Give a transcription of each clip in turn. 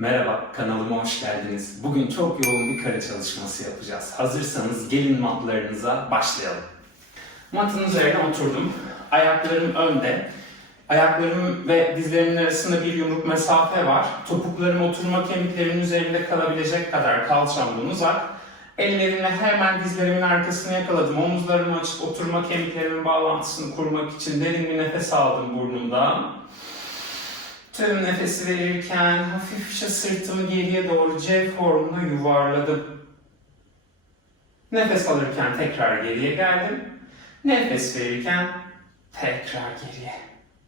Merhaba, kanalıma hoş geldiniz. Bugün çok yoğun bir kare çalışması yapacağız. Hazırsanız gelin matlarınıza başlayalım. Matın üzerine oturdum. Ayaklarım önde. Ayaklarım ve dizlerimin arasında bir yumruk mesafe var. Topuklarım oturma kemiklerimin üzerinde kalabilecek kadar kalçamdan uzak. Ellerimle hemen dizlerimin arkasını yakaladım. Omuzlarımı açıp oturma kemiklerimin bağlantısını kurmak için derin bir nefes aldım burnumdan. Tüm nefesi verirken hafifçe sırtımı geriye doğru C formuna yuvarladım. Nefes alırken tekrar geriye geldim. Nefes verirken tekrar geriye.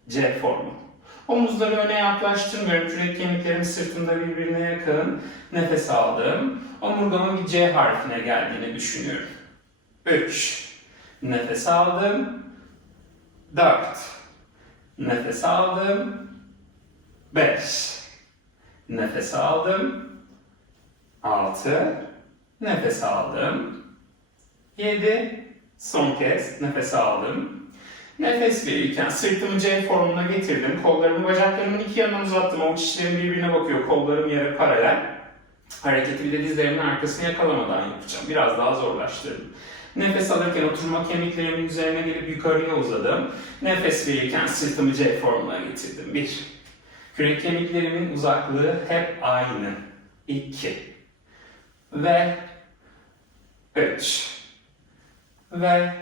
C formu. Omuzları öne yaklaştırmıyorum. Kürek kemiklerim sırtımda birbirine yakın. Nefes aldım. Omurgamın bir C harfine geldiğini düşünüyorum. 3. Nefes aldım. 4. Nefes aldım. 5. Nefes aldım. 6. Nefes aldım. 7. Son kez nefes aldım. Nefes verirken sırtımı C formuna getirdim. Kollarımı bacaklarımın iki yanına uzattım. Avuç içlerim birbirine bakıyor. Kollarım yere paralel. Hareketi bir de dizlerimin arkasını yakalamadan yapacağım. Biraz daha zorlaştırdım. Nefes alırken oturma kemiklerimin üzerine gelip yukarıya uzadım. Nefes verirken sırtımı C formuna getirdim. 1. Kürek kemiklerimin uzaklığı hep aynı. 2. Ve 3. Ve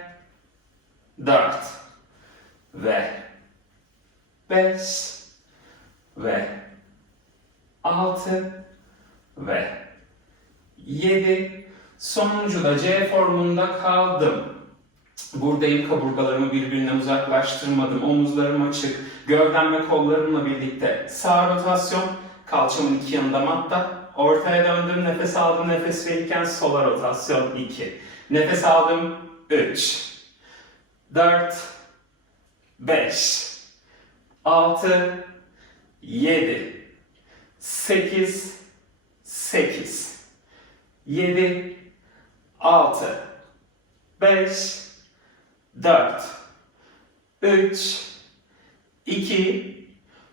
4. Ve 5. Ve 6. Ve 7. Sonuncu da C formunda kaldım. Buradayım, kaburgalarımı birbirinden uzaklaştırmadım. Omuzlarım açık, gövdem ve kollarımla birlikte sağ rotasyon, kalçamın iki yanında matta. Ortaya döndüm, nefes aldım, nefes verirken sola rotasyon 2. Nefes aldım, 3, 4, 5, 6, 7, 8, 8, 7, 6, 5, 4, 3, 2,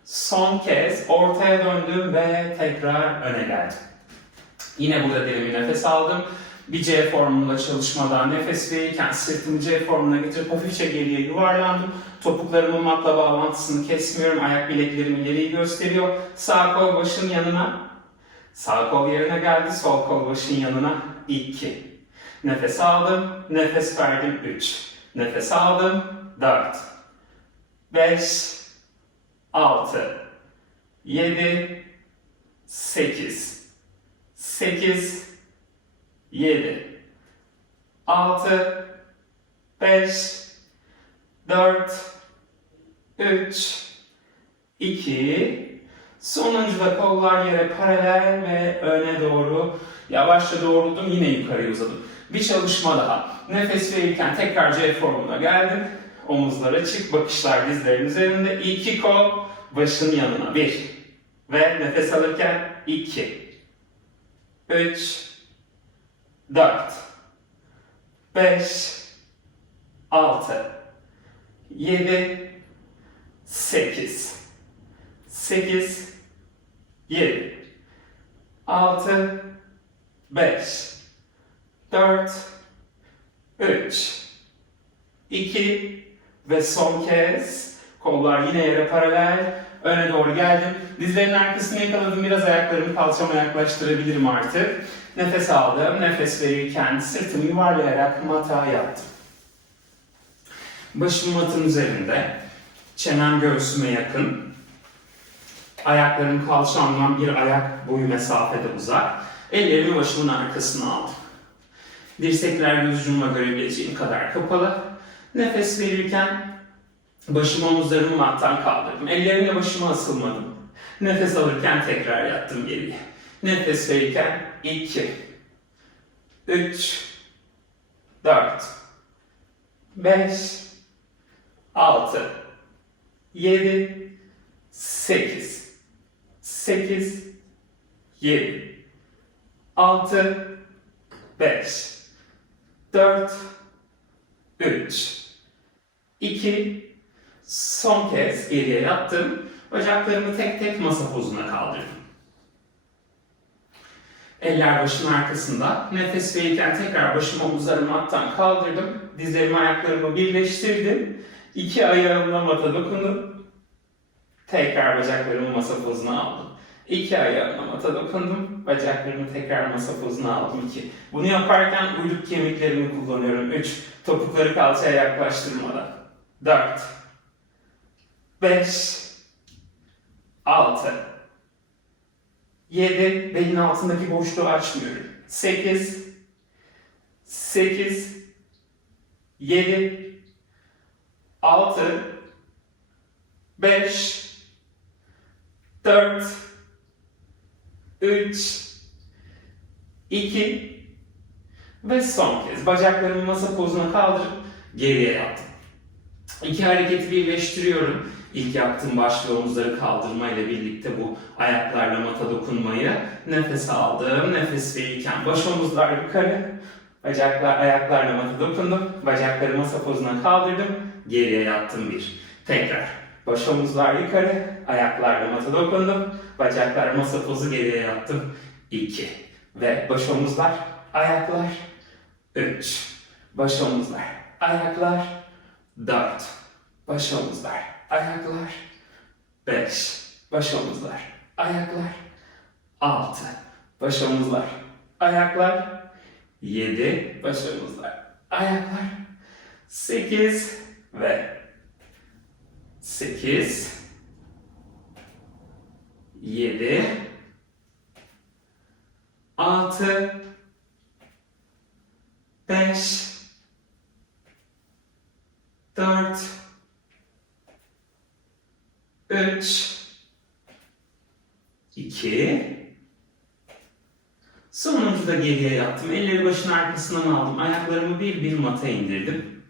son kez ortaya döndüm ve tekrar öne geldim. Yine burada derin bir nefes aldım. Bir C formunda çalışmadan nefes verirken sırtımı C formuna getirip hafifçe geriye yuvarlandım. Topuklarımın matla bağlantısını kesmiyorum. Ayak bileklerim ileriyi gösteriyor. Sağ kol başın yanına. Sağ kol yerine geldi. Sol kol başın yanına. 2. Nefes aldım. Nefes verdim. 3. Nefes aldım. 4, 5, 6, 7, 8, 8, 7, 6, 5, 4, 3, 2, sonuncu da kollar yere paralel ve öne doğru yavaşça doğruldum, yine yukarıya uzadım. Bir çalışma daha. Nefes verirken tekrar C formuna geldim. Omuzlar açık, bakışlar dizlerin üzerinde. 2 kol başın yanına. 1. Ve nefes alırken 2. 3. 4. 5. 6. 7. 8. 8. 7. 6. 5. 4. 3. 2. Ve son kez kollar yine yere paralel. Öne doğru geldim. Dizlerin arkasını yakaladım. Biraz ayaklarımı kalçama yaklaştırabilirim artık. Nefes aldım. Nefes verirken sırtımı yuvarlayarak mata yattım. Başım matın üzerinde. Çenem göğsüme yakın. Ayaklarım kalçamdan bir ayak boyu mesafede uzak. Ellerimi başımın arkasına aldım. Dirsekler göz ucumla görebileceğim kadar kapalı. Nefes verirken başımı omuzlarımı mattan kaldırdım. Ellerimle başıma asılmadım. Nefes alırken tekrar yattım geriye. Nefes verirken 2, 3, 4, 5, 6, 7, 8, 8, 7, 6, 5, 4, 3, 2, son kez geriye yattım. Bacaklarımı tek tek masa pozuna kaldırdım. Eller başın arkasında. Nefes verirken tekrar başımı omuzlarımı mattan kaldırdım. Dizlerimi ayaklarımı birleştirdim. İki ayağımla mata dokundum. Tekrar bacaklarımı masa pozuna aldım. İki ayağımla mata dokundum. Bacaklarımı tekrar masa pozuna aldım. 2. Bunu yaparken uyluk kemiklerimi kullanıyorum. 3. Topukları kalçaya yaklaştırmadan. 4. 5. 6. 7. Belin altındaki boşluğu açmıyorum. 8. 8. 7. 6. 5. 4. 3. 2. Ve son kez bacaklarımı masa pozuna kaldırıp geriye yattım. İki hareketi birleştiriyorum. İlk yaptığım baş ve omuzları kaldırma ile birlikte bu ayaklarla mata dokunmayı. Nefes aldım. Nefes verirken baş omuzlar yukarı. Bacaklar ayaklarla mata dokundum. Bacakları masa pozuna kaldırdım. Geriye yattım 1. Tekrar. Baş omuzlar yukarı. Ayaklarla mata dokundum. Bacaklar masa pozu geriye yattım. 2. Ve baş omuzlar, ayaklar. 3. Baş omuzlar, ayaklar. 4. Baş omuzlar, ayaklar. 5. Baş omuzlar, ayaklar. 6. Baş omuzlar, ayaklar. 7. Baş omuzlar, ayaklar. 8 ve 8. 7. 6. 5. 4. 3. 2. Sonuncu da geriye yattım. Elleri başın arkasından aldım. Ayaklarımı bir mata indirdim.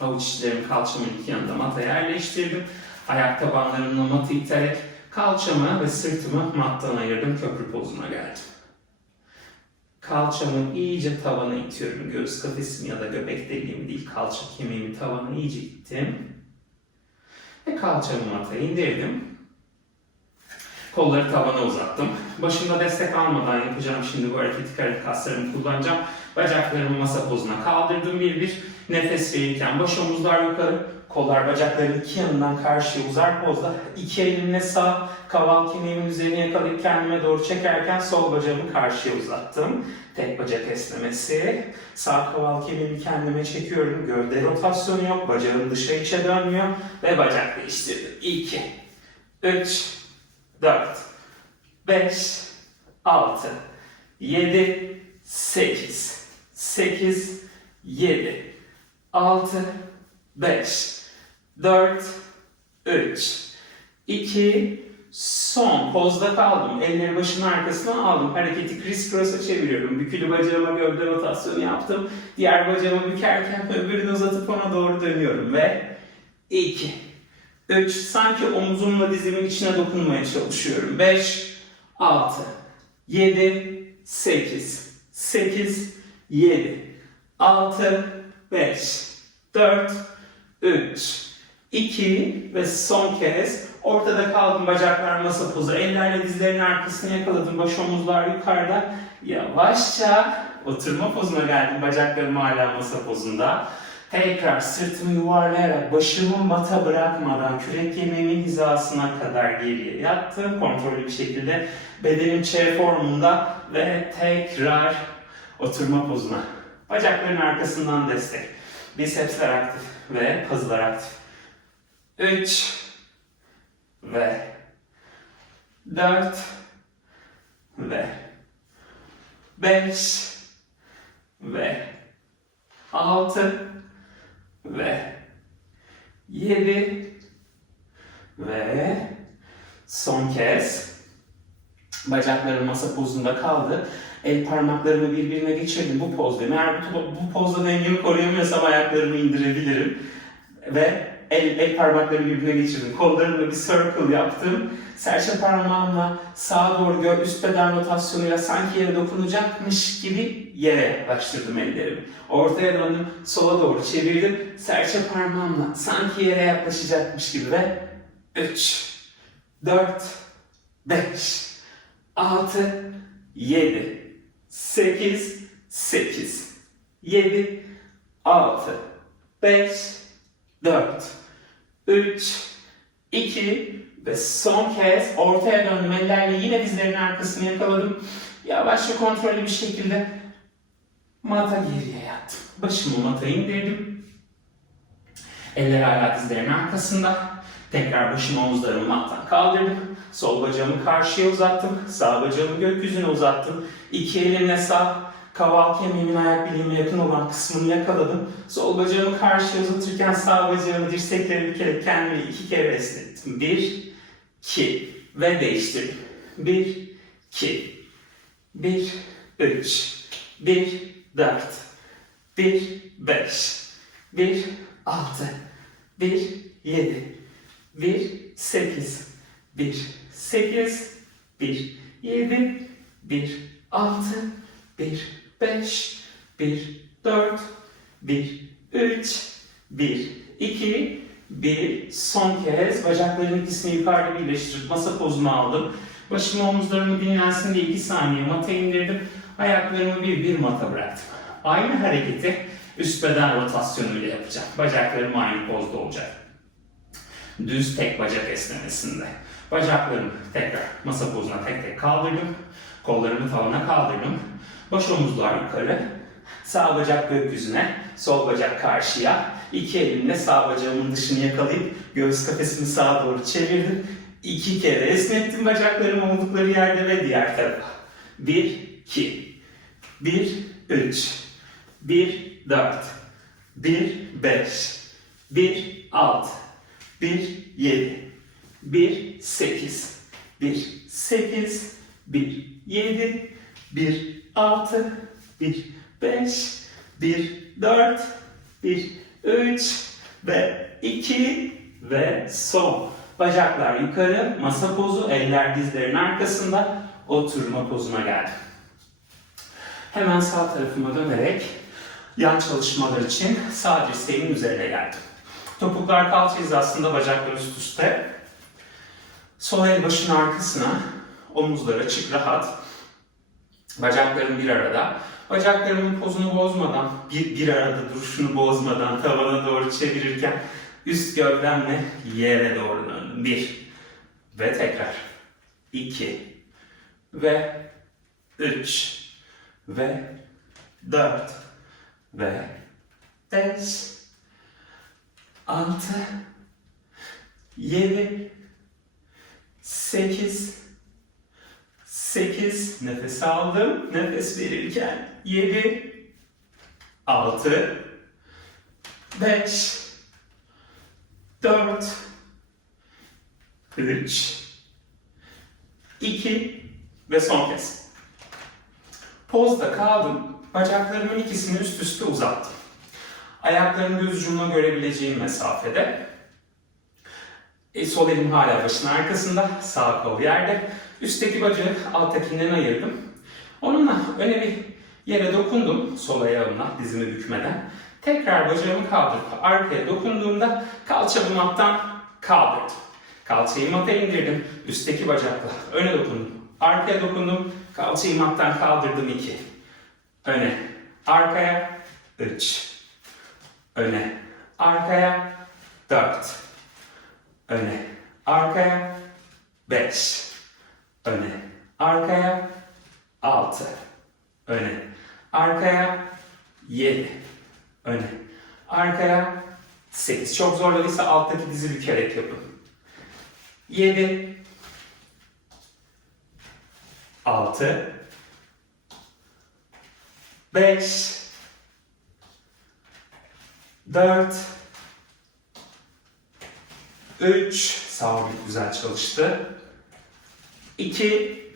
Avuç içlerimi kalçamın iki yanında mata yerleştirdim. Ayak tabanlarımla matı iterek kalçamı ve sırtımı mattan ayırdım. Köprü pozuna geldim. Kalçamı iyice tavana itiyorum. Göğüs kafesimi ya da göbek deliğimi değil, kalça kemiğimi tavana iyice ittim. Ve kalçamı mataya indirdim. Kolları tavana uzattım. Başımda destek almadan yapacağım şimdi bu hareketi, karın kaslarımı kullanacağım. Bacaklarımı masa pozuna kaldırdım bir. Nefes verirken baş omuzlar yukarı. Kollar bacakların iki yanından karşıya uzar pozda. İki elimle sağ kaval kemiğimin üzerine yakalayıp kendime doğru çekerken sol bacağımı karşıya uzattım. Tek bacak esnemesi. Sağ kaval kemiğimi kendime çekiyorum. Gövde rotasyonu yok. Bacağım dışa içe dönmüyor. Ve bacak değiştirdim. 2, 3, 4, 5, 6, 7, 8, 8, 7, 6, 5, 4, 3, 2, son. Pozda kaldım. Elleri başın arkasına aldım. Hareketi criss cross'a çeviriyorum. Bükülü bacağıma gövde rotasyonu yaptım. Diğer bacağımı bükerken öbürünü uzatıp ona doğru dönüyorum. Ve 2, 3, sanki omzumla dizimin içine dokunmaya çalışıyorum. 5, 6, 7, 8, 8, 7, 6, 5, 4, 3, 2 ve son kez ortada kaldım, bacaklar masa pozu. Ellerle dizlerin arkasını yakaladım, baş omuzlar yukarıda. Yavaşça oturma pozuna geldim, bacaklarım hala masa pozunda. Tekrar sırtımı yuvarlayarak başımı mata bırakmadan kürek kemiğimin hizasına kadar geriye yattım. Kontrollü bir şekilde bedenim Ç formunda ve tekrar oturma pozuna. Bacakların arkasından destek. Bisepsler aktif ve pazılar aktif. 3 ve 4 ve 5 ve 6 ve 7 ve son kez bacaklarım masa pozunda kaldı. El parmaklarımı birbirine geçirdim bu pozdayım. Eğer bu pozda dengemi koruyamıyorsam ayaklarımı indirebilirim. Ve el parmaklarımı birbirine geçirdim. Kollarımla bir circle yaptım. Serçe parmağımla sağa doğru üst beden rotasyonuyla sanki yere dokunacakmış gibi yere yaklaştırdım ellerimi. Ortaya döndüm, sola doğru çevirdim. Serçe parmağımla sanki yere yaklaşacakmış gibi ve 3, 4, 5, 6, 7, 8, 8, 7, 6, 5, 4, 3, 2 ve son kez ortaya döndüm. Ellerle yine dizlerin arkasını yakaladım. Yavaş ve kontrollü bir şekilde mata geriye yattım. Başımı mata indirdim. Eller hala dizlerin arkasında. Tekrar başımı omuzlarımı mattan kaldırdım. Sol bacağımı karşıya uzattım. Sağ bacağımı gökyüzüne uzattım. İki elimle sağ kaval kemiğimin ayak bileğime yakın olan kısmını yakaladım. Sol bacağımı karşıya uzatırken sağ bacağımı dirseklerimi bükerek kendimi 2 kere esnettim. 1, 2 ve değiştirdim. 1, 2, 1, 3, 1, 4, 1, 5, 1, 6, 1, 7, 1, 8, 1, 8, 1, 7, 1, 6, 1, 5, 1, 4, 1, 3, 1, 2, 1. Son kez bacaklarımın ikisini yukarıda birleştirip masa pozunu aldım. Başımı omuzlarımı dinlensin diye 2 saniye mata indirdim. Ayaklarımı bir mata bıraktım. Aynı hareketi üst beden rotasyonuyla yapacağım. Bacaklarım aynı pozda olacak. Düz tek bacak esnemesinde. Bacaklarımı tekrar masa pozuna tek tek kaldırdım. Kollarımı tavana kaldırdım. Baş omuzlar yukarı. Sağ bacak gökyüzüne, sol bacak karşıya. 2 elimle sağ bacağımın dışını yakalayıp göğüs kafesimi sağa doğru çevirdim. 2 kere esnettim bacaklarım oldukları yerde ve diğer tarafa. 1, 2, 1, 3, 1, 4, 1, 5, 1, 6, 1, 7, 1, 8, 1, 8, 1, 7, 1, 6, 1, 5, 1, 4, 1, 3 ve 2 ve son. Bacaklar yukarı, masa pozu, eller dizlerin arkasında, oturma pozuna geldim. Hemen sağ tarafıma dönerek yan çalışmalar için sağ dirseğimin üzerine geldim. Topuklar kalça hizasında, bacaklar üst üste. Sol el başın arkasına, omuzlar açık rahat. Bacaklarım bir arada. Bacaklarımın pozunu bozmadan, bir arada duruşunu bozmadan tavana doğru çevirirken üst gövdemle yere doğru döndüm. 1 ve tekrar 2 ve 3 ve 4 ve 5 6 7 8 8 nefes aldım. Nefes verirken 7 6 5 4 3 2 ve son kez. Pozda kaldım. Bacaklarımın ikisini üst üste uzattım. Ayaklarımı göz ucumla görebileceğim mesafede. Sol elim hala başın arkasında, sağ kol yerde. Üstteki bacağı alttakinden ayırdım. Onunla öne bir yere dokundum, sol ayağımla dizimi bükmeden. Tekrar bacağımı kaldırıp arkaya dokunduğumda kalçamı mattan kaldırdım. Kalçayı mata indirdim, üstteki bacakla öne dokundum. Arkaya dokundum, kalçayı mattan kaldırdım 2. Öne, arkaya 3. Öne, arkaya 4. Öne, arkaya 5. Öne, arkaya 6. Öne, arkaya 7. Öne, arkaya 8. Çok zorladıysa alttaki dizi bükerek yapın. 7 6 5 4 3 sağ omuz güzel çalıştı. 2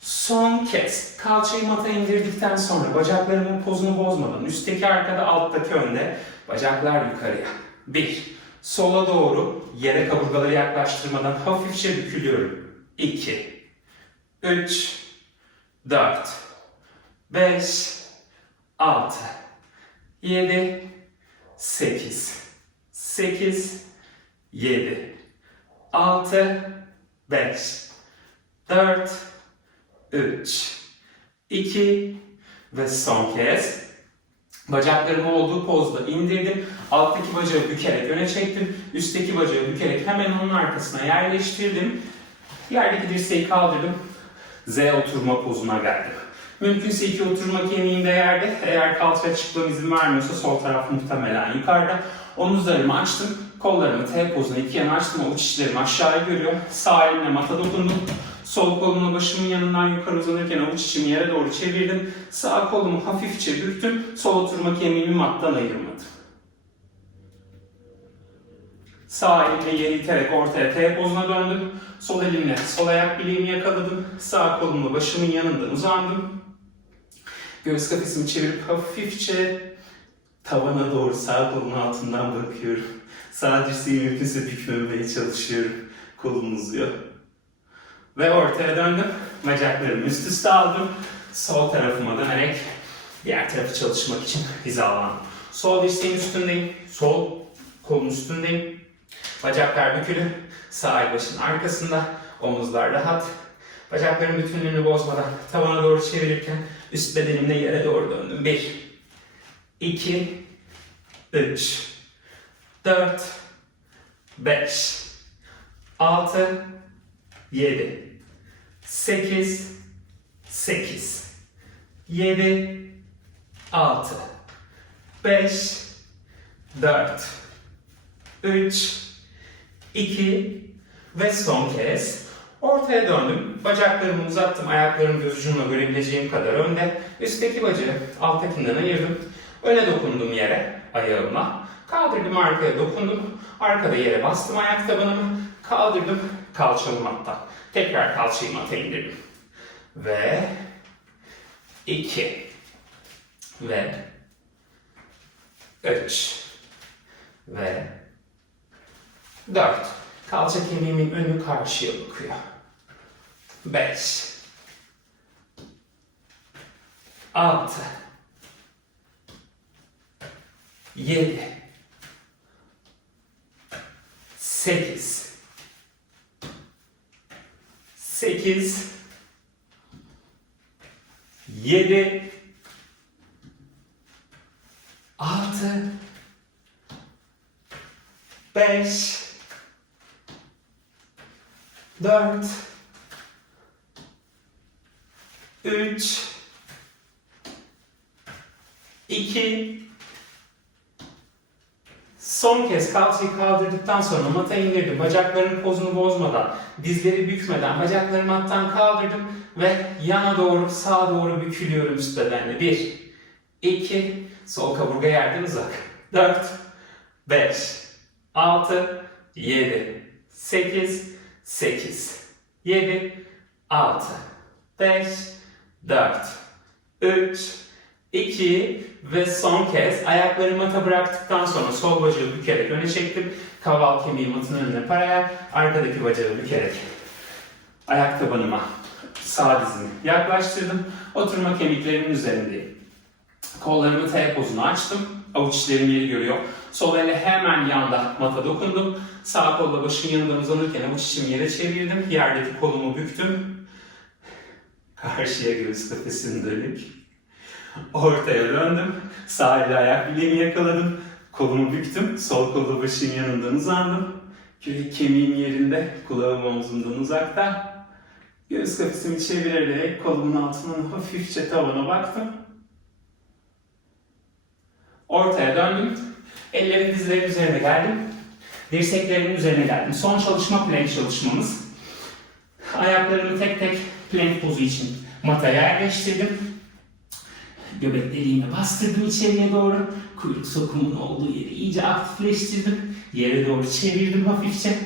son kez kalçayı mata indirdikten sonra bacaklarımın pozunu bozmadan üstteki arkada alttaki önde bacaklar yukarıya. 1 sola doğru yere kaburgaları yaklaştırmadan hafifçe bükülüyorum. 2 3 4 5 6 7 8 8 7 6 5 4 3, 2 ve son kez. Bacaklarımı olduğu pozda indirdim. Alttaki bacağı bükerek öne çektim. Üstteki bacağı bükerek hemen onun arkasına yerleştirdim. Yerdeki dirseği kaldırdım. Z oturma pozuna geldim. Mümkünse iki oturma kemiğim de yerde. Eğer kalça çıkmam izin vermiyorsa sol taraf muhtemelen yukarıda. Omuzlarımı açtım. Kollarımı T pozuna iki yana açtım. Avuç içlerimi aşağıya görüyor. Sağ elimle mata dokundum. Sol kolumla başımın yanından yukarı uzanırken avuç içimi yere doğru çevirdim. Sağ kolumu hafifçe bürktüm. Sol oturma kemiğimi mattan ayırmadım. Sağ elimle yeri iterek ortaya T pozuna döndüm. Sol elimle sol ayak bileğimi yakaladım. Sağ kolumla başımın yanından uzandım. Göğüs kafesimi çevirip hafifçe tavana doğru sağ kolumun altından bırakıyorum. Sağ dirseği mümkünse bükmemeye çalışıyorum. Kolum uzuyor. Ve ortaya döndüm. Bacaklarımı üst üste aldım. Sol tarafıma dönerek diğer tarafı çalışmak için hizalandım. Sol dirseğin üstündeyim. Sol kolun üstündeyim. Bacaklar bükülü. Sağ el başın arkasında. Omuzlar rahat. Bacakların bütünlüğünü bozmadan tavana doğru çevirirken üst bedenimle yere doğru döndüm. 1, 2, 3, 4, 5, 6, 7, 8, 7, 6, 5, 4, 3, 2 ve son kez ortaya döndüm. Bacaklarımı uzattım. Ayaklarımı göz ucumla görebileceğim kadar önde. Üstteki bacağı alttakinden ayırdım. Öne dokundum yere ayağımla. Kaldırdım arkaya dokundum. Arkada yere bastım ayak tabanımı. Kaldırdım kalçamı matta. Tekrar kalçayı mata indirdim. Ve 2 ve 3 ve 4. Kalça kemiğimin önü karşıya bakıyor. 5 6 7 8 7 6 5 4 3 2 son kez kalçayı kaldırdıktan sonra mata indirdim. Bacaklarımın pozunu bozmadan, dizleri bükmeden bacaklarımı mattan kaldırdım ve yana doğru, sağa doğru bükülüyorum üst bedenle. 1 2 sol kaburga yerden uzak. 4 5 6 7 8 7 6 5 4 3 2 ve son kez ayaklarımı mata bıraktıktan sonra sol bacağı bükerek öne çektim. Kaval kemiği matın önüne paralel. Arkadaki bacağı bükerek ayak tabanıma sağ dizimi yaklaştırdım. Oturma kemiklerimin üzerindeyim. Kollarımı T pozuna açtım. Avuç içlerim yeri görüyor. Sol elle hemen yanda mata dokundum. Sağ kolla başın yanından uzanırken avuç içimi yere çevirdim. Yerdeki kolumu büktüm. Karşıya göğüs kafesini dönük. Ortaya döndüm. Sağ elle ayak bileğimi yakaladım. Kolumu büktüm. Sol kolla başın yanından uzandım. Kürek kemiğim yerinde. Kulağım omzumdan uzakta. Göğüs kafesimi çevirerek kolumun altından hafifçe tavana baktım. Ortaya döndüm. Ellerim dizlerin üzerine geldim. Dirseklerimin üzerine geldim. Son çalışma plank çalışmamız. Ayaklarımı tek tek plank pozu için mataya yerleştirdim. Göbek deliğime bastırdım içeriye doğru. Kuyruk sokumun olduğu yeri iyice aktifleştirdim. Yere doğru çevirdim hafifçe.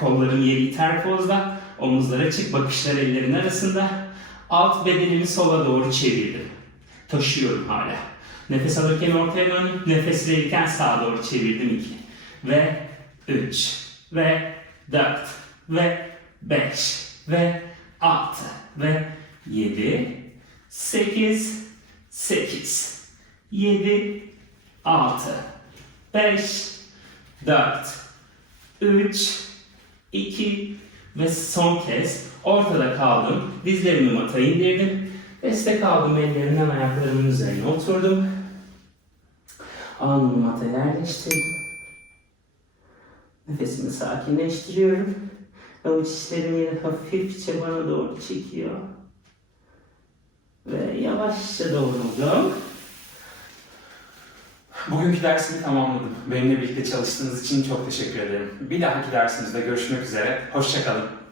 Kollarım yeri iter pozda. Omuzlar açık, bakışlar ellerin arasında. Alt bedenimi sola doğru çevirdim. Taşıyorum hala. Nefes alırken ortaya döndüm. Nefes verirken sağa doğru çevirdim 2. Ve 3. Ve 4. Ve 5. Ve 6. Ve 7. 8. 7. 6. 5. 4. 3. 2. Ve son kez Ortada kaldım. Dizlerimi mataya indirdim. Destek aldım, ellerimden ayaklarımın üzerine oturdum. Alnımı mataya yerleştirdim. Nefesimi sakinleştiriyorum. Avuç içlerim yine hafifçe bana doğru çekiyor. Ve yavaşça doğruldum. Bugünkü dersimi tamamladım. Benimle birlikte çalıştığınız için çok teşekkür ederim. Bir dahaki dersimizde görüşmek üzere. Hoşça kalın.